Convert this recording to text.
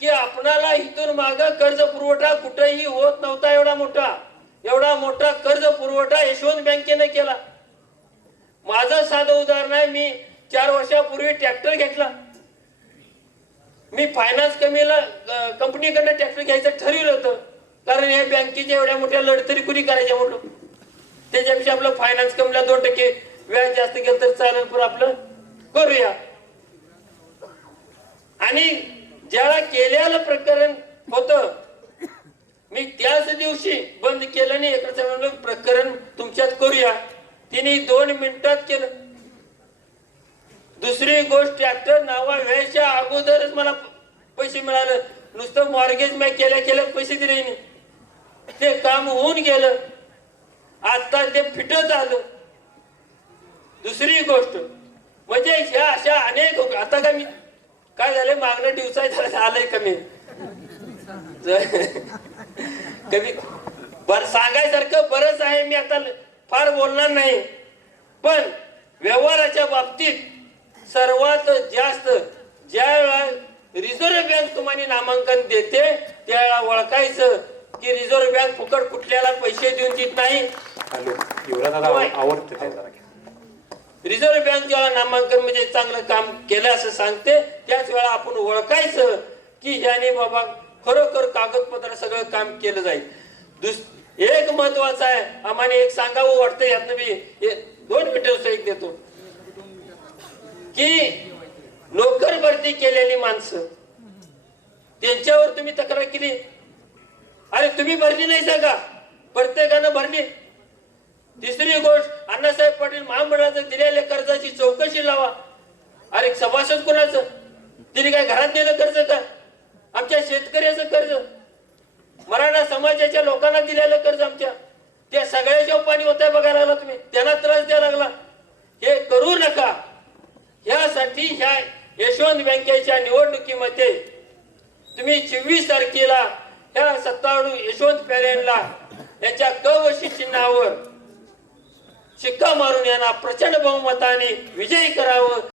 की आपणाला इथून माग कर्ज पुरवठा कुठेही होत नव्हता एवढा मोठा. एवढा मोठा कर्ज पुरवठा यशवंत बँकेने केला. माझं साधं उदाहरण आहे मी चार वर्षापूर्वी ट्रॅक्टर घेतला. मी फायनान्स कमीला कंपनीकडनं ट्रॅक्टर घ्यायचं ठरवलं होतं. कारण या बँकेच्या एवढ्या मोठ्या लढतरी कुणी करायच्या म्हटलं? त्याच्यापेक्षा आपलं फायनान्स कमीला दोन टक्के व्याज जास्त गेलं तर चालेल पण आपलं करूया. आणि ज्याला केल्याला प्रकरण होत मी त्याच दिवशी बंद केलं नाही म्हणलं प्रकरण तुमच्यात करूया. तिने दोन मिनिटात केलं. दुसरी गोष्ट ट्रॅक्टर नावा वेळच्या अगोदरच मला पैसे मिळाले. नुसतं मॉर्गेज मॅ केल्या केल्या पैसे दिले नाही. ते काम होऊन गेलं. आता ते फिटत आलं. दुसरी गोष्ट म्हणजे ह्या अशा अनेक आता का मी काय झालं मागणं दिवसा झालं आलंय कमी. कमी. बर सांगायसारखं बरंच आहे मी आता फार बोलणार नाही. पण व्यवहाराच्या बाबतीत सर्वात जास्त ज्या वेळा रिझर्व्ह बँक तुम्हाला नामांकन देते त्यावेळेला ओळखायचं की रिझर्व्ह बँक फुकट कुठल्याला पैसे देऊन देत नाही. आवडते. रिझर्व्ह बँक जेव्हा नामांकन म्हणजे चांगलं काम केलं असं सांगते त्याच वेळा आपण ओळखायचं की ह्याने बाबा खरोखर कागदपत्र सगळं काम केलं जाईल. दुस एक महत्वाचं आहे आम्हाला एक सांगावं वाटतं यातनं मी हे दोन मिनिटं एक देतो. की नोकर भरती केलेली माणसं त्यांच्यावर तुम्ही तक्रार केली? अरे तुम्ही भरली नाही सांगा प्रत्येकानं भरली. तिसरी गोष्ट महामंडळाचं दिलेल्या कर्जाची चौकशी लावा. अरे सभासद कोणाचं? तिने काय घरात दिलं कर्ज का? आमच्या शेतकऱ्याचं कर्ज. मराठा समाजाच्या लोकांना दिलेलं कर्ज आमच्या. त्या सगळ्याच्या पाणी होत आहे बघायला लागला तुम्ही त्यांना त्रास द्यायला लागला. हे करू नका. यासाठी ह्या यशवंत बँकेच्या निवडणुकीमध्ये तुम्ही चोवीस तारखेला ह्या सत्तावन्न यशवंत पॅरेनला यांच्या क वशी चिन्हावर शिक्का मारून यांना प्रचंड बहुमताने विजयी करावं.